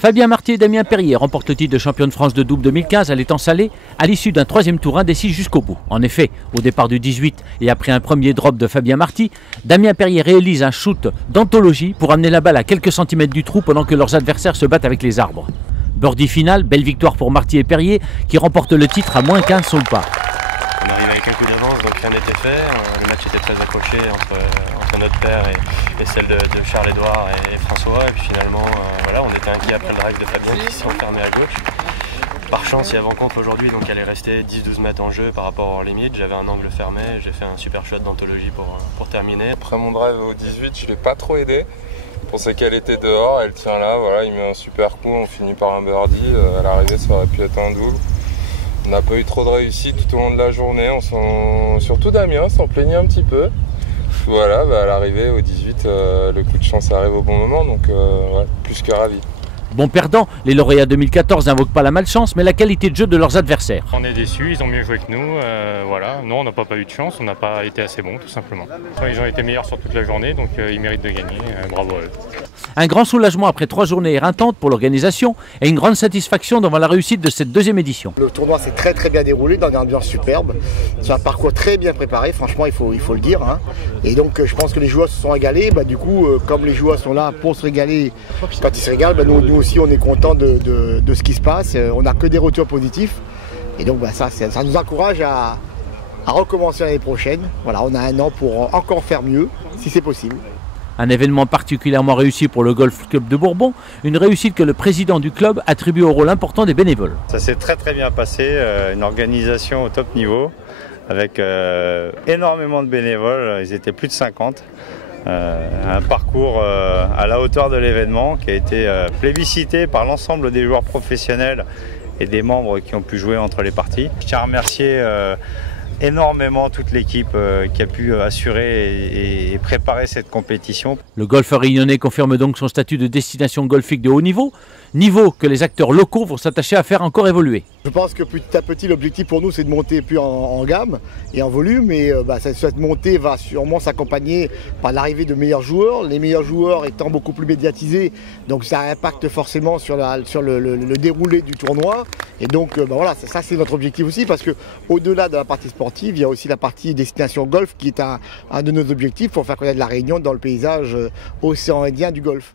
Fabien Marty et Damien Perrier remportent le titre de champion de France de double 2015 à l'étang salé à l'issue d'un troisième tour indécis jusqu'au bout. En effet, au départ du 18 et après un premier drop de Fabien Marty, Damien Perrier réalise un shoot d'anthologie pour amener la balle à quelques centimètres du trou pendant que leurs adversaires se battent avec les arbres. Birdie final, belle victoire pour Marty et Perrier qui remportent le titre à moins 15 sur le par. On arrivait avec un coup d'avance, donc rien n'était fait. Le match était très accroché entre notre père et celle de Charles-Édouard et François. Et puis finalement, voilà, on était inquiet après le drive de Fabien qui s'est enfermé à gauche. Par chance, il y avait rencontre aujourd'hui, donc elle est restée 10-12 mètres en jeu par rapport aux limites. J'avais un angle fermé, j'ai fait un super shot d'anthologie pour terminer. Après mon drive au 18, je ne l'ai pas trop aidé. Je pensais qu'elle était dehors, elle tient là, voilà, il met un super coup, on finit par un birdie. À l'arrivée, ça aurait pu être un double. On n'a pas eu trop de réussite tout au long de la journée, surtout Damien s'en plaignait un petit peu. Voilà, à l'arrivée au 18, le coup de chance arrive au bon moment, donc ouais, plus que ravi. Bon perdant, les lauréats 2014 n'invoquent pas la malchance, mais la qualité de jeu de leurs adversaires. On est déçus, ils ont mieux joué que nous. Voilà. Nous, on n'a pas eu de chance, on n'a pas été assez bons, tout simplement. Enfin, ils ont été meilleurs sur toute la journée, donc ils méritent de gagner. Bravo à eux. Un grand soulagement après 3 journées éreintantes pour l'organisation et une grande satisfaction devant la réussite de cette deuxième édition. Le tournoi s'est très bien déroulé dans une ambiance superbe. C'est un parcours très bien préparé, franchement, il faut le dire. Hein. Et donc, je pense que les joueurs se sont régalés. Du coup, comme les joueurs sont là pour se régaler, quand ils se régalent, nous aussi, on est contents de ce qui se passe. On n'a que des retours positifs. Et donc, ça nous encourage à recommencer l'année prochaine. Voilà, on a un an pour encore faire mieux, si c'est possible. Un événement particulièrement réussi pour le Golf Club de Bourbon, une réussite que le président du club attribue au rôle important des bénévoles. Ça s'est très bien passé, une organisation au top niveau, avec énormément de bénévoles, ils étaient plus de 50. Un parcours à la hauteur de l'événement qui a été plébiscité par l'ensemble des joueurs professionnels et des membres qui ont pu jouer entre les parties. Je tiens à remercier énormément toute l'équipe qui a pu assurer et préparer cette compétition. Le golfeur réunionnais confirme donc son statut de destination golfique de haut niveau, niveau que les acteurs locaux vont s'attacher à faire encore évoluer. Je pense que petit à petit, l'objectif pour nous, c'est de monter plus en gamme et en volume. Et cette montée va sûrement s'accompagner par l'arrivée de meilleurs joueurs, les meilleurs joueurs étant beaucoup plus médiatisés. Donc ça impacte forcément sur le déroulé du tournoi. Et donc voilà, ça c'est notre objectif aussi, parce qu'au-delà de la partie sportive, il y a aussi la partie destination golf qui est un de nos objectifs pour faire connaître la Réunion dans le paysage océan Indien du golf.